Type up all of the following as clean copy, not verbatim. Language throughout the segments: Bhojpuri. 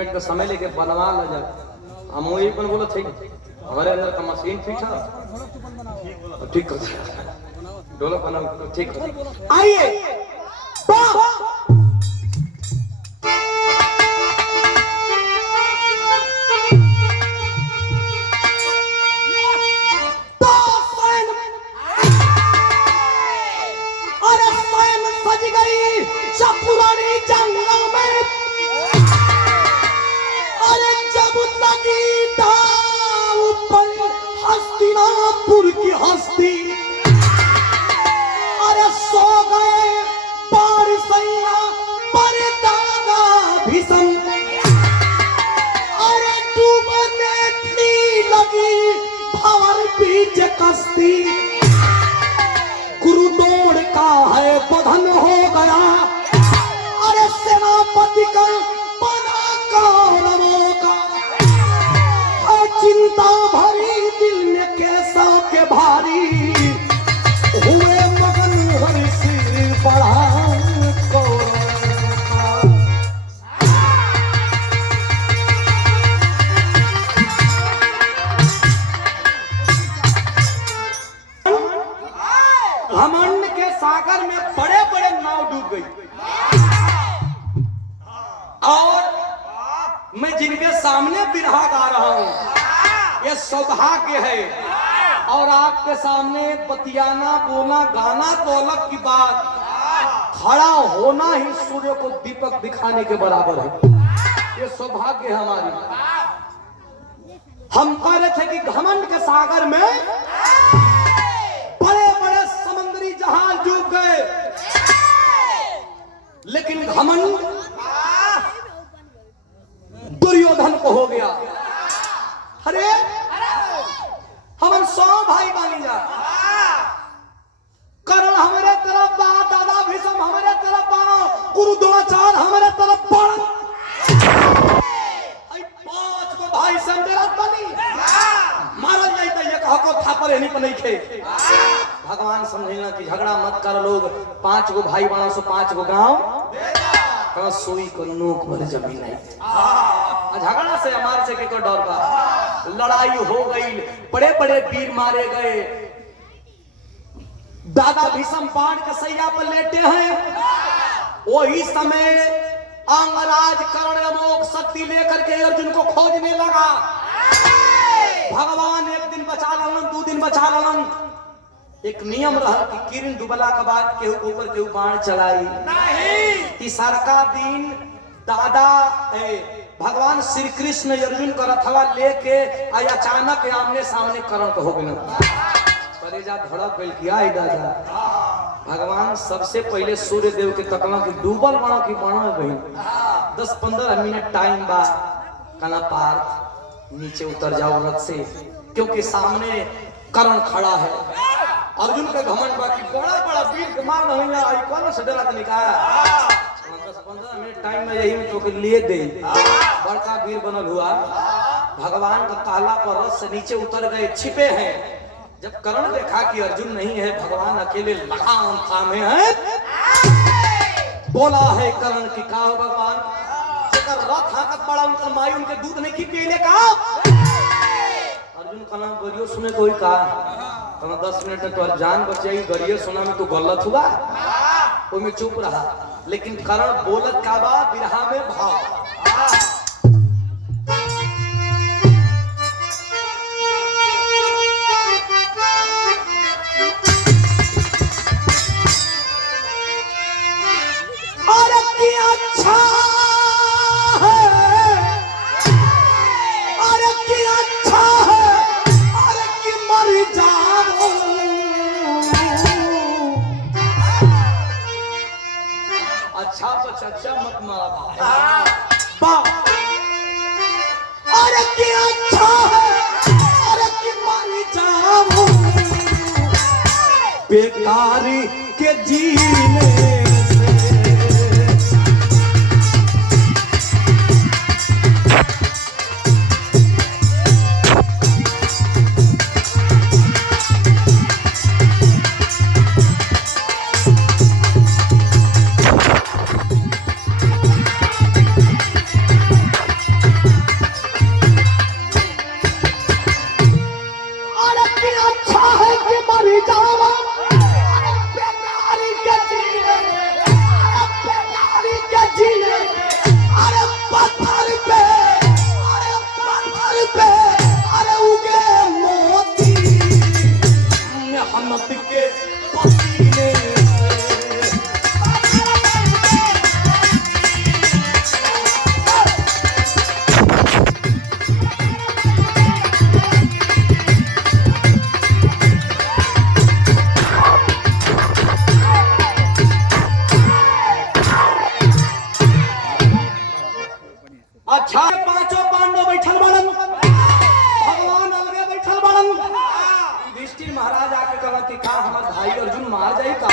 मिनट का समय लेके बनवा ला जा। हम वही पर बोला ठीक हमारे अंदर का मशीन ठीक है ठीक कर ढोलक बनाओ ठीक कर आइए पुरानी जंगल में अरे जब लगी ऊपर हस्तिनापुर की हस्ती अरे सो गए पारसैया पर दादा भीषम अरे डूबने की लगी भंवर बीच कश्ती गुरु दौड़ का है बधन हो गया अरे सेनापति का बना कौरवों का और चिंता भरी दिल में कैसा के भारी हुए मगन हरि सिर बढ़ा घमंड के सागर में बड़े बड़े नाव डूब गई और मैं जिनके सामने बिरहा गा रहा हूं ये सौभाग्य है और आपके सामने बतियाना बोलना गाना दौलत की बात खड़ा होना ही सूर्य को दीपक दिखाने के बराबर है। ये सौभाग्य है हमारी। हम कह रहे थे कि घमंड के सागर में बड़े बड़े समुद्री जहाज डूब गए लेकिन घमंड दुर्योधन को हो गया। अरे हम 100 भाई बानी जा कर्ण हमारे तरफ बा दादा भीषम हमारे तरफ बा गुरु द्रोणाचार्य हमारे तरफ पड़ 5 को भाई संदेरत बनी मारल जाए तो एक हको थापर एनी पर नहीं खे। भगवान समझेना कि झगड़ा मत कर लोग 5 को भाई बना सो 5 को गांव का सोई को नोक भर जमीन नहीं झगड़ा से हमारे से के डर बा लड़ाई हो गई बड़े बड़े वीर मारे गए। दादा भीषम बाण के सैया पर लेटे हैं वही समय अंगराज कर्ण अमोघ शक्ति लेकर के अर्जुन को खोजने लगा। भगवान 1 दिन बचा ललन 2 दिन बचा ललन। एक नियम रहा कि किरण डुबला के बाद केहू के ऊपर केहू बाण चलाई नहीं। तीसरका दिन दादा भगवान श्री कृष्ण अर्जुन का रथवा लेके अचानक आमने सामने करण हो गए कलेजा धड़क गई किया है दादा। भगवान सबसे पहले सूर्य देव के तकला की डूबल बना की बना गई 10-15 मिनट टाइम बा कना पार नीचे उतर जाओ रथ से क्योंकि सामने करण खड़ा है। अर्जुन का घमंड बाकी बड़ा बड़ा वीर के मार नहीं आई कौन से डरा निकाला 10-15 मिनट टाइम में यही में तो के लिए दे बड़का वीर बनल हुआ। भगवान का काला पर रथ से नीचे उतर गए छिपे हैं। जब कर्ण देखा कि अर्जुन नहीं है भगवान अकेले लगाम थामे हैं बोला है कर्ण की का भगवान जेकर रथ हाकत बड़ा उनका माई उनके दूध नहीं की पीले का अर्जुन का नाम गरियो सुने कोई का 10 मिनट में तो जान बचाई गरियो सुना में तो गलत हुआ वो में चुप रहा लेकिन कर्ण बोलत का बा बिरहा में भाव अच्छा है अरे कि अच्छा है अरे कि मर जाओ अच्छा अच्छा मत मारा अरे कि अच्छा है अरे कि मर जाओ बेकारी के जीने मरी जावा अरे बेकारी के जीने अरे बेकारी के जीने अरे पत्थर पे अरे उगे मोती मेहनत के पसीने अच्छा पांचों पांडव बैठल बाड़न भगवान अलगे बैठल बाड़न युधिष्ठिर महाराज आके कहला कि का हमर भाई अर्जुन मार जाई का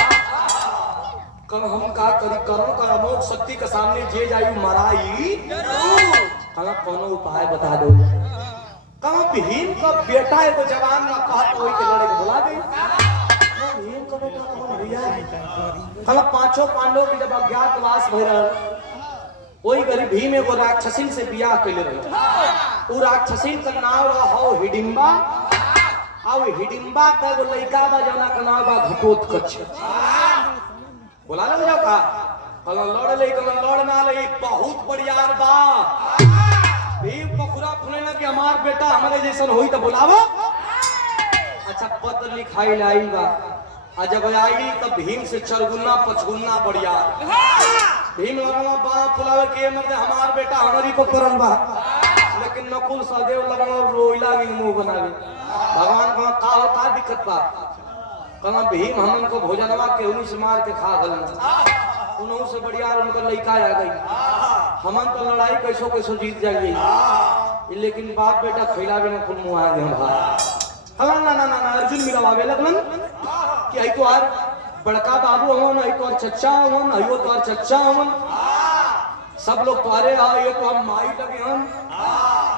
कल हम का करी करो का अमोघ शक्ति के सामने जे जाई मराई कहला कोनो उपाय बता दो कहा भीम का बेटा एगो जवान ना कहत होई के लड़े के बुला दे भीम का बेटा कौन भैया कहला पांचों पांडव के जब अज्ञातवास भइल वही गरीब भीम एगो राक्षसीन से बियाह कैले रहे उ राक्षसीन का नाम रहो हिडिंबा और हिडिंबा का एगो लइका बा जौना का नाम बा घटोत्कच बोला ना जाओ का कहला लड़ ले कहला लड़ ना ले बहुत बड़ियार बा भीम पखुरा फुले ना कि हमार बेटा हमारे जैसन होई तो बुलावा अच्छा पत्र लिखाई लाई बा आ जब आई तब भीम से चरगुना पचगुना बड़ियार भीम लगला बा फुलावे के मर्दे हमार बेटा हमारी को करन बा लेकिन नकुल सहदेव लगला रोइला भी मुंह बनावे भगवान का दिक्कत बा कहला भीम हमन को भोजनवा के उन्हीं से मार के खा गलन उन्हों से बढ़िया उनका लइका आ गई हमन तो लड़ाई कैसो जीत जाएगी लेकिन बाप बेटा खैलावे न कुल मुंह आ गए भाई ना ना ना अर्जुन मिलावे लगलन कि आई तो आर बड़का बाबू हमन आई तो आर चच्चा हमन आयो तो आर चच्चा हमन सब लोग तुम्हारे ये तो हम माई लगे हम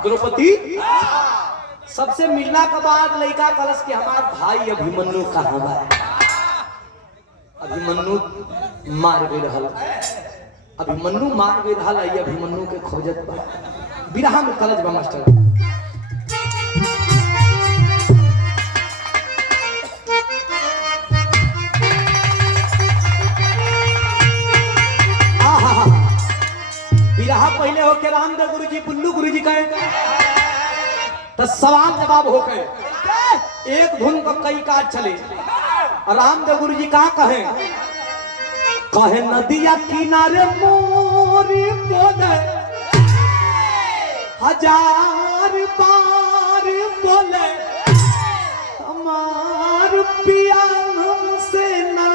द्रौपदी सबसे मिलना के बाद लड़का कलश के हमार भाई अभिमन्यु कहाँ बा अभिमन्यु मार गए रहल अभिमन्यु मार गए रहल अभिमन्यु के खोजत बा बिरहा में कलश बा मास्टर बिरहा पहले हो के रामदेव गुरुजी बुल्लू गुरुजी कहे तो सवाल जवाब हो गए एक धुन को कई काज चले रामदेव गुरुजी का कहे कहे नदिया किनारे मोरी बोले हजार बार बोले हमार पिया हमसे ना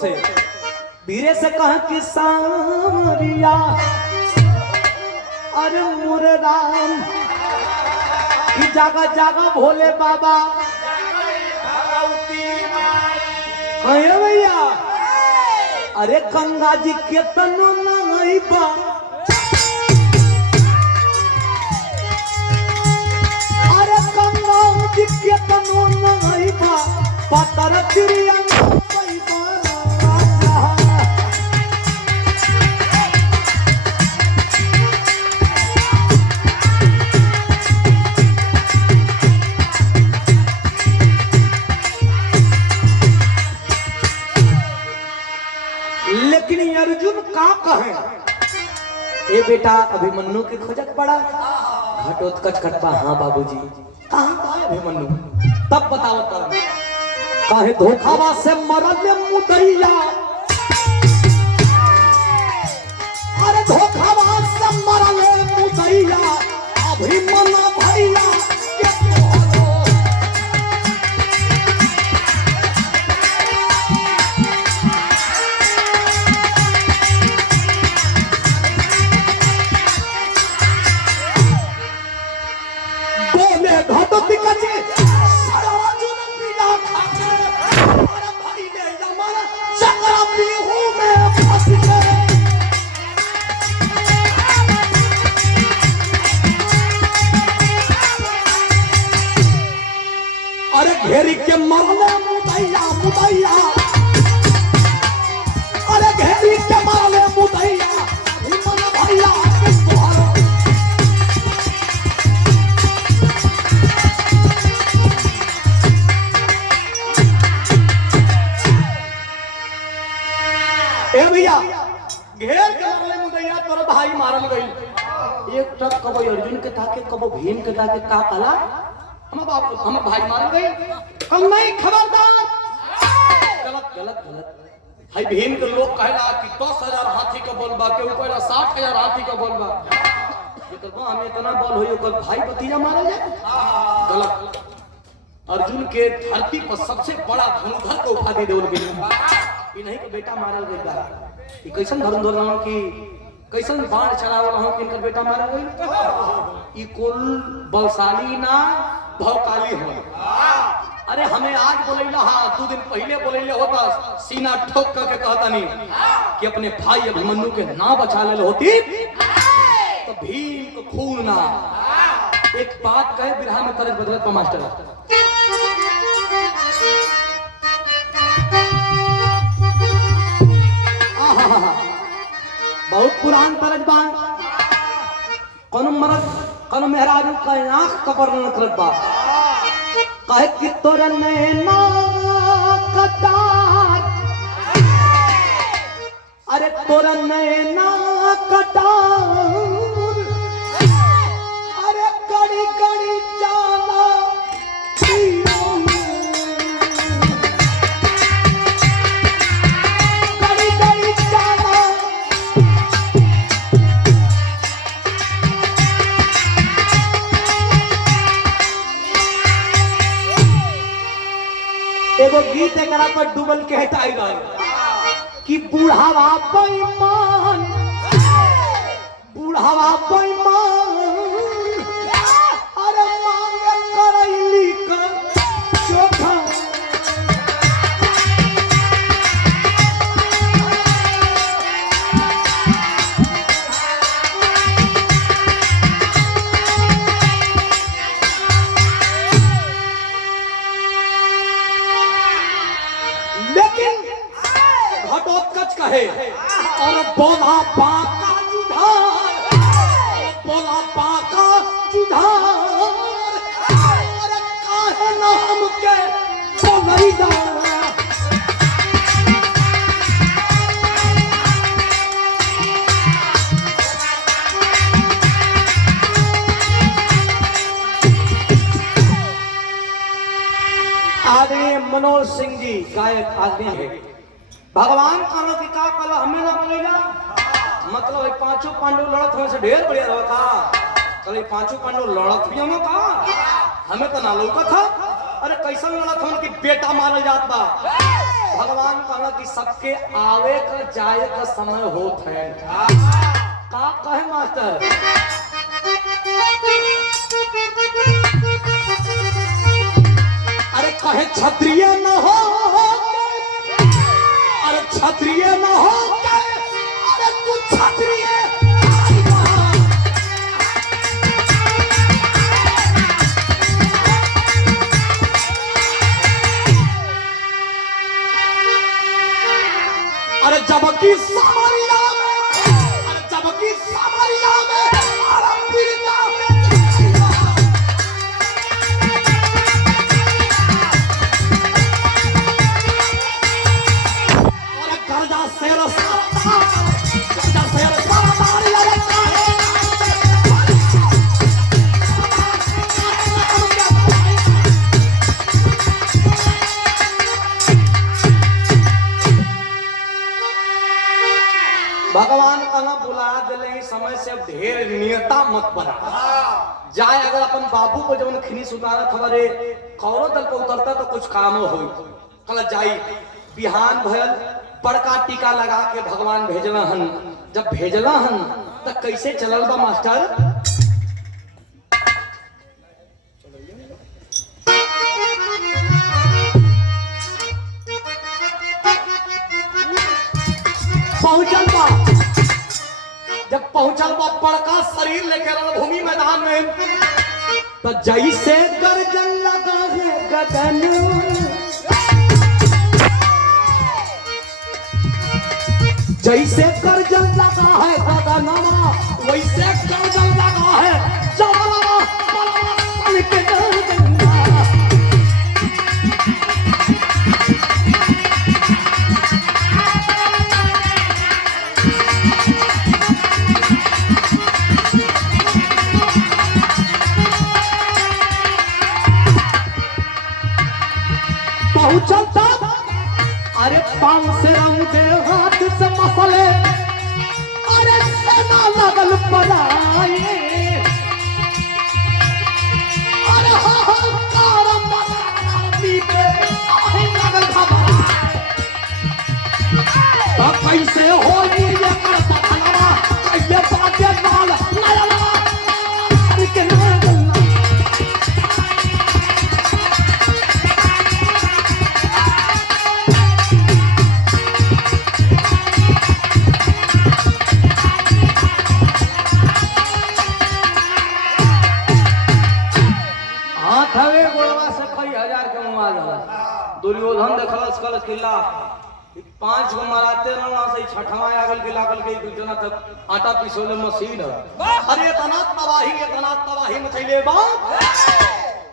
से धीरे से कहा कि सावरिया अरे मोरे राम की जागा जागा भोले बाबा कहे भैया अरे गंगा जी के तनो नहीं बा अरे गंगा जी के तनो नहीं बा पतर चिड़िया लेकिन अर्जुन का कहे ए बेटा अभिमन्यु के खोजत पड़ा घटोत्कच खटपा हाँ बाबूजी कहाँ बा अभिमन्यु तब बताओ तब काहे धोखावा से मरल मुदैया अरे धोखावा से मरल मुदैया अभिमन्यु भैया मारले मुदैया मुदैया अरे घेरी के मारले मुदैया मन भैया के तोहरो ए भैया घेर के मारले मुदैया तोर भाई मारल गई एक टक कबो अर्जुन के ताके कबो भीम के ताके का कला हम भाई मारल गई हम नहीं खबरदार गलत गलत गलत भाई भीम के लोग कहला कि 10,000 हाथी का बल बा के ऊपर 60,000 हाथी का बल बा ये तो हमें इतना बल होई ओकर भाई भतीजा मारल जाए गलत अर्जुन के धरती पर सबसे बड़ा धनुधर को उपाधि देवल गई ई नहीं के बेटा मारल गई बा ई कैसन धनुधर रहो कि कैसन बाण चलावल रहो कि इनकर बेटा मारल गई ई कुल बलशाली ना भौकाली हो अरे हमें आज बोलैला हां 2 दिन पहले बोलैले होता सीना ठोक करके कहता नहीं कि अपने भाई अभिमन्यु के ना बचा ले होती तो भीम को खून ना एक बात कहे बिरहा में तरज बदलत तो मास्टर बहुत पुरान तरज बा कोनो मरद कोनो मेहरारू का आंख कबर न करत बा कहे कि तोर नैना कटार अरे तोर नैना कटार अरे कड़ी कड़ी जाला कड़ी कड़ी जाला एगो गीत एकरा पर डूबल के हटाई रहा कि बूढ़ावा बेईमान अरे मांगे करैली का चोखा कहे और बोला पाका जुधार और काहे नाम के बोलैदा आदरणीय मनोज सिंह जी गायक आदमी है भगवान कहलो कि का कहलो हमें ना बोलेला मतलब ये पांचों पांडव लड़त होने से ढेर बढ़िया रहा था कल पांचों पांडव लड़त भी हम का हमें तो ना लौका था अरे कैसा लड़त होने कि बेटा मारल जात बा भगवान कहलो कि सबके आवे का जाए का समय होत है का कहे मास्टर अरे कहे क्षत्रिय न हो क्षत्रिय न हो अरे तू क्षत्रिय अरे जबकि सामरिया में अरे पीड़िता भगवान कहना बुला दिले समय से ढेर नियता मत बना जाए अगर अपन बाबू को जब खिनीस उतारत हमारे कौरो दल को उतरता तो कुछ काम हो कल जाई बिहान भयल बड़का टीका लगा के भगवान भेजला हन जब भेजला हन तो कैसे चलल बा मास्टर पहुंचल बा जब पहुंचल बा बड़का शरीर लेकर रणभूमि मैदान में तो जैसे गर्जन लगा है गगन जैसे कर्जन लगा है गगनमा वैसे कर्जन लगा है जवाना सन के गंगा। पहुंचल तब अरे पान से रंगे हाथ से मसले अरे सेना लगल पराए अरे हाहाकार मचाती पे साहे लगल घबराए। तो कैसे होई ये करता भलवा कैसे बाटे नाल नयला के नागल हवे गोड़वा से कई हजार के मुआ जाला। दुर्योधन देखलस कलस किला 5 गो मारते रहना से छठवा आगल के लागल के इतना तक आटा पिसोले मशीन है। अरे तना तबाही मचैले बात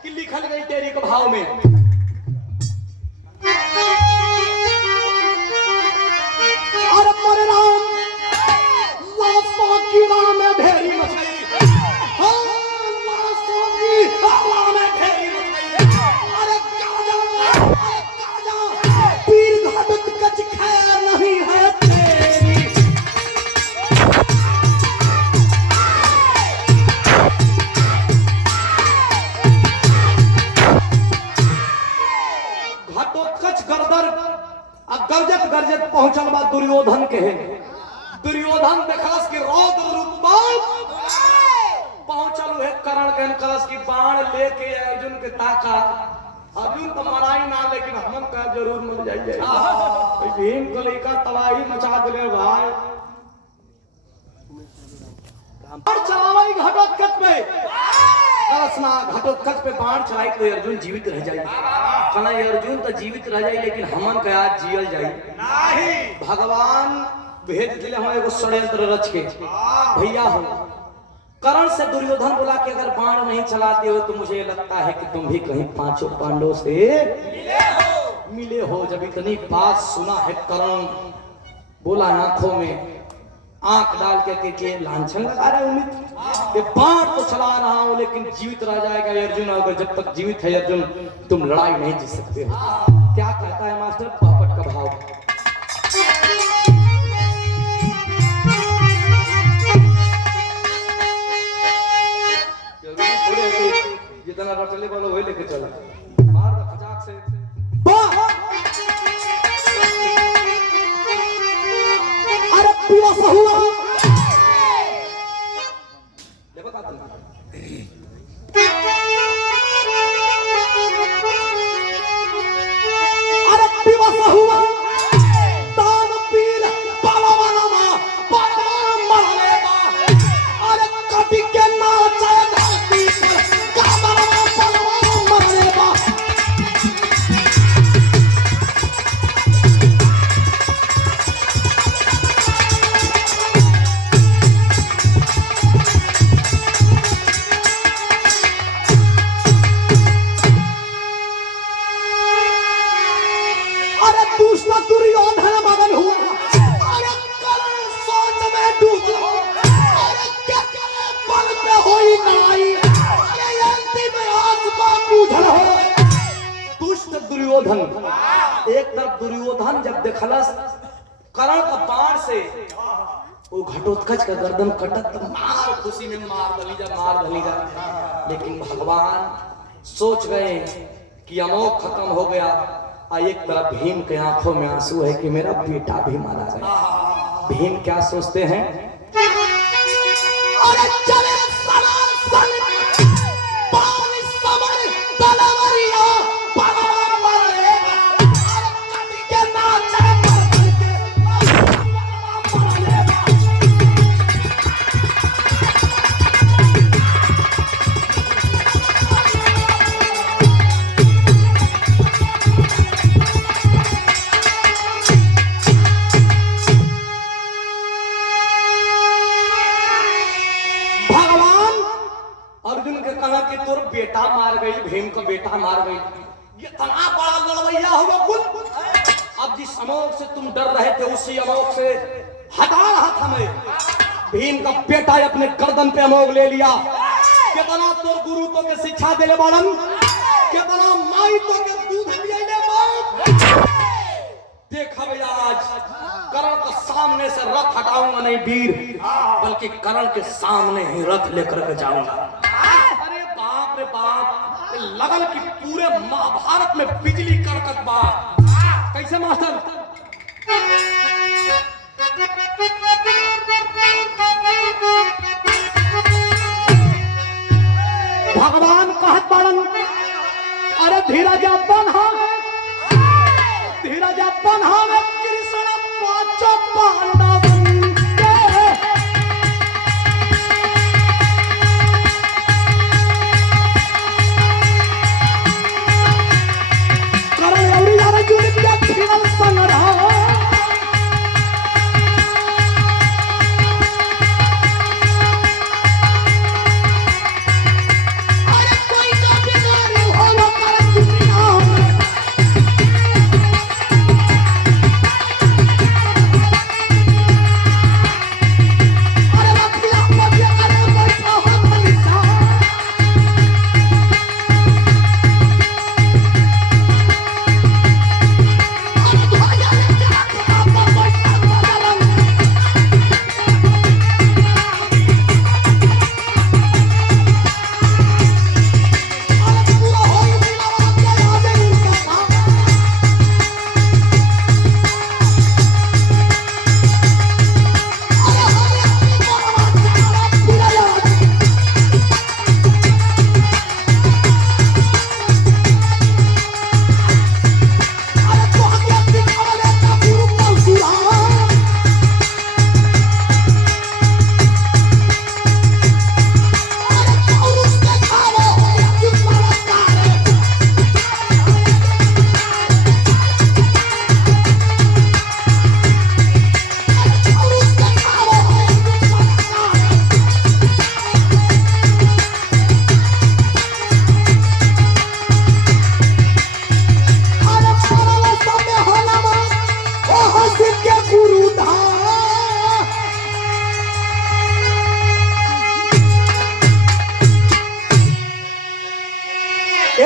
कि लिखल गई तेरी के भाव में अरे परिणाम लाशों की राह में ढेरी मच गई। हाँ, लाशों की राह में ढेरी मच गई। अरे काजा पीर घाट कच खैर नहीं है तेरी। घटोत्कच गर्दर गरजत गरजत पहुंचल बा दुर्योधन के है। दुर्योधन देखलस कि रौद्र रूप पहुंचल है करण के कलश की बाण लेके अर्जुन के ताका। अर्जुन तो मराई ना लेकिन हमन का जरूर मर जाइए। भीम को लेकर तबाही मचा दिले भाई। बाण चलावाई घटोत्कच पे कलशना घटोत्कच पे बाण चलाई तो अर्जुन जीवित रह जाए। कहना अर्जुन तो जीवित रह जाए लेकिन हमन का आज जियल जाए नहीं। भगवान भेज दिले हम एगो षड्यंत्र रच के भैया हो करण से दुर्योधन बोला कि अगर बाण नहीं चलाते हो तो मुझे लगता है कि तुम भी कहीं 5 पांडवों से मिले हो। जब इतनी बात सुना है करण बोला आंखों में आंख डाल के लांछन लगा रहे उम्मीद कि बाण तो चला रहा हूं लेकिन जीवित रह जाएगा अर्जुन। अगर जब तक जीवित है अर्जुन तुम लड़ाई नहीं जीत सकते हो। क्या कहता है मास्टर पापट का भाव जितना रटले वाला वही लेके चला मार दो खचाक से। अरे पीवा हुआ देखो का अरे पीवा हुआ तान पीर पालवाना पालवा मरलेगा। अरे कटी के नाचे धरती पर दुर्योधन मगन हुआ। अरे करण सोच में डूब हो। अरे क्या करे पल पे होई नाई। अरे अंतिम आत्मा बूझल हो। दुष्ट दुर्योधन एक तरफ दुर्योधन जब देखलस करण का बाण से वो घटोत्कच का गर्दन कटत तो मार खुशी में मार दली जा। लेकिन भगवान सोच गए कि अमोघ खत्म हो गया। एक तरफ भीम के आंखों में आंसू है कि मेरा बेटा भी मारा गया। भीम क्या सोचते हैं अरे चले कि तोर बेटा मार गई, भीम का बेटा मार गई, ये तना बड़ा लड़वैया होगा कुल। अब जिस अमोक से तुम डर रहे थे उसी अमोक से हटा रहा था मैं। भीम का बेटा अपने गर्दन पे अमोक ले लिया। कितना तोर गुरु तो के शिक्षा देले बाड़न, कितना माई तो के दूध पियाले बाप। देखा भैया आज करण के सामने से रथ हटाऊंगा नहीं वीर, बल्कि करण के सामने ही रथ लेकर के जाऊंगा। अरे बाप रे बाप, लगल कि पूरे महाभारत में बिजली कड़कत बा। कैसे मास्टर? भगवान कहत बाड़न, अरे धीरज बन्हावे, धीरज बन्हावे कृष्ण पांच पांडवन के। करण अवरी अर्जुन के छिड़ल संग्रह।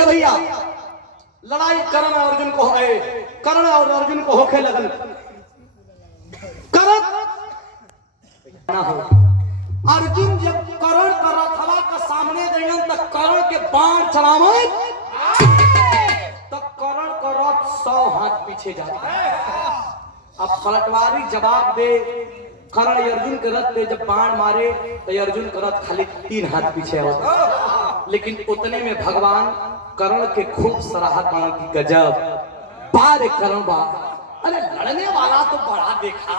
भैया लड़ाई करण और अर्जुन को है, करण और अर्जुन को होके लगन। करण अर्जुन जब करण का रथवा का सामने गए तब करण के बाण चलावे तब करण का रथ 100 हाथ पीछे जाता है। अब पलटवारी जवाब दे, करण अर्जुन के रथ पे जब बाण मारे तो अर्जुन का रथ खाली 3 हाथ पीछे होता। लेकिन उतने में भगवान करण के खूब सराहत बाण की गजब बार करण बा। अरे लड़ने वाला तो बड़ा देखा,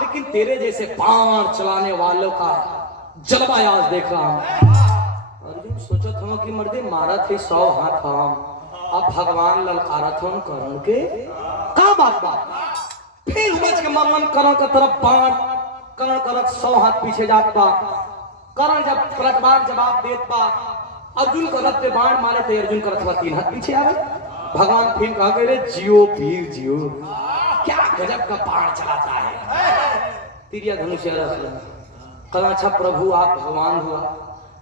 लेकिन तेरे जैसे बाण चलाने वालों का जलवा आज देख रहा हूं। अर्जुन सोचा था कि मर्दे मारा थे 100 हाथ हम, अब भगवान ललकारा था करण के का बात बा। फिर बच के मरलन करण का तरफ बाण, करण करत 100 हाथ पीछे जात बा। करण जब पलटवार जवाब देत बा, अर्जुन का रथ पे बाण मारे थे, अर्जुन का रथ 3 हाथ पीछे आवे। भगवान फिर कहा रे जियो वीर जियो, क्या गजब का बाण चलाता है। तिरिया धनुष कहा अच्छा प्रभु आप भगवान हुआ,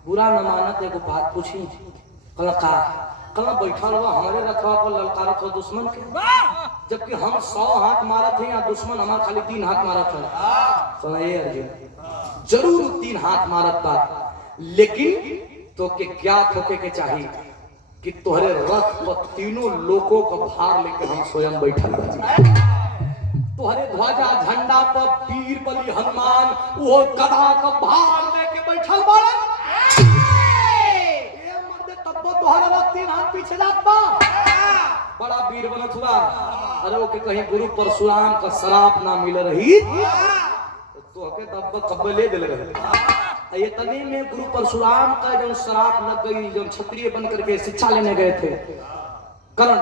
बुरा न मानत एगो बात पूछी। कहा कहा बैठा हुआ हमारे रथवा पर ललकारत हो दुश्मन के, जबकि हम 100 हाथ मारत थे या दुश्मन हमारा खाली 3 हाथ मारत है। सुनाइए अर्जुन जरूर 3 हाथ मारत था, लेकिन तो के क्या होके के चाहिए कि तोहरे रथ पर तीनों लोगों का भार लेकर हम स्वयं बैठल रही। तोहरे ध्वजा झंडा पर वीर बलि हनुमान वो गदा का भार लेके बैठल बाड़े। ये मर्दे तब्बो तोहरे रथ 3 हाथ पीछे जात बा। बड़ा वीर बनत हुआ। अरे वो के कहीं गुरु परशुराम का श्राप ना मिल रही तो के तब्बो कब्बे ले दिल रहे। ये तने में गुरु परशुराम का जो श्राप लग गई, जो क्षत्रिय बनकर के शिक्षा लेने गए थे करण,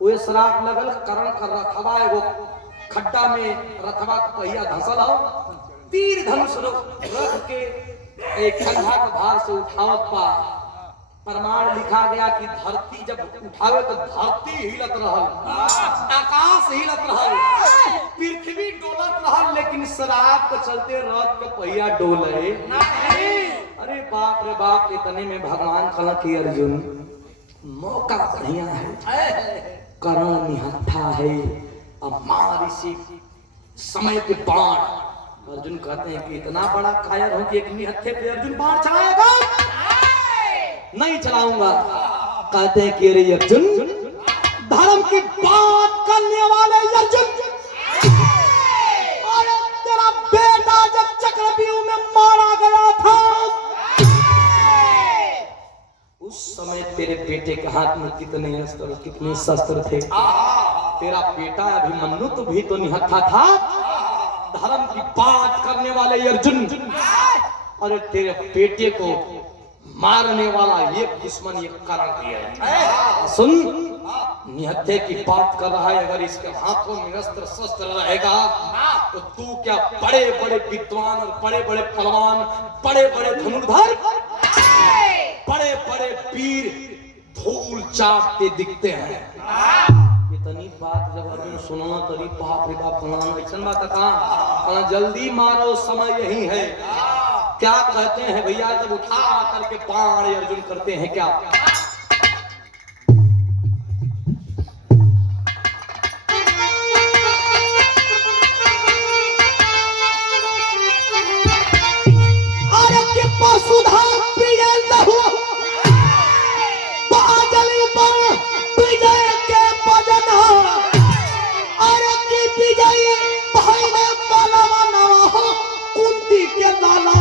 वो श्राप लगल। करण का रथवा एगो खड्डा में रथवा का पहिया धंसल हो, तीर धनुष रख के एक कंधा के भार से उठावत पा। प्रमाण लिखा गया कि धरती जब उठावे तो धरती हिलत रहल, आकाश हिलत रहल, पृथ्वी डोलत रहल, लेकिन शराब के चलते रथ के पहिया डोले नहीं। अरे बाप रे बाप, इतने में भगवान कहला कि अर्जुन मौका बढ़िया है, करण निहत्था है, अब मार इसी समय पे बाण। अर्जुन कहते हैं कि इतना बड़ा कायर हूं कि एक निहत्थे पे अर्जुन बाण चलाएगा? नहीं चलाऊंगा। कहते हैं कि अरे अर्जुन, धर्म की बात करने वाले अर्जुन, अरे तेरा बेटा जब चक्रव्यूह में मारा गया था, उस समय तेरे बेटे के हाथ में कितने अस्त्र, कितने शस्त्र थे? तेरा बेटा अभिमन्यु तो भी तो निहत्था था। धर्म की बात करने वाले अर्जुन, अरे तेरे बेटे को मारने वाला ये दुश्मन ये करण दिया है। सुन, निहत्थे की बात कर रहा है, अगर इसके हाथों में अस्त्र शस्त्र रहेगा तो तू क्या बड़े बड़े विद्वान और बड़े बड़े पहलवान, बड़े बड़े धनुर्धर, बड़े बड़े वीर धूल चाटते दिखते हैं। इतनी बात जब अर्जुन सुना तरी बाप रे बाप, ऐसा बात कहा, जल्दी मारो समय यही है। क्या कहते हैं भैया, जब उठा करके बाण अर्जुन करते हैं क्या? अरे के पशुधा प्रिय लहु बादल पर विजय के बजना, अरे की विजय भाई ने बलवान हो कुंती के लाला।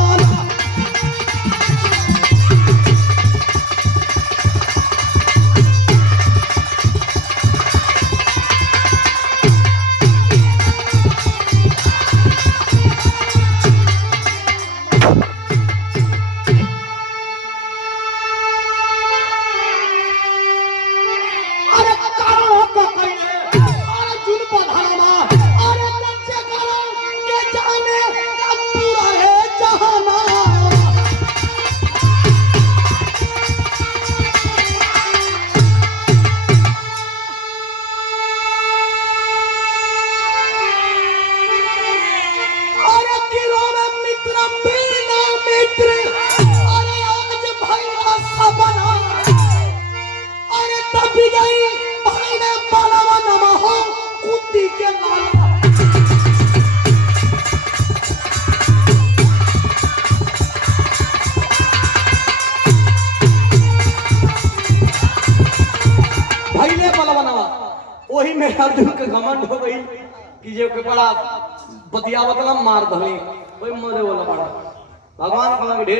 वही में अर्जुन के घमंड हो गई कि जे के बड़ा बतिया बतला मार धली, वही मरे वाला बड़ा भगवान कहला के ढेर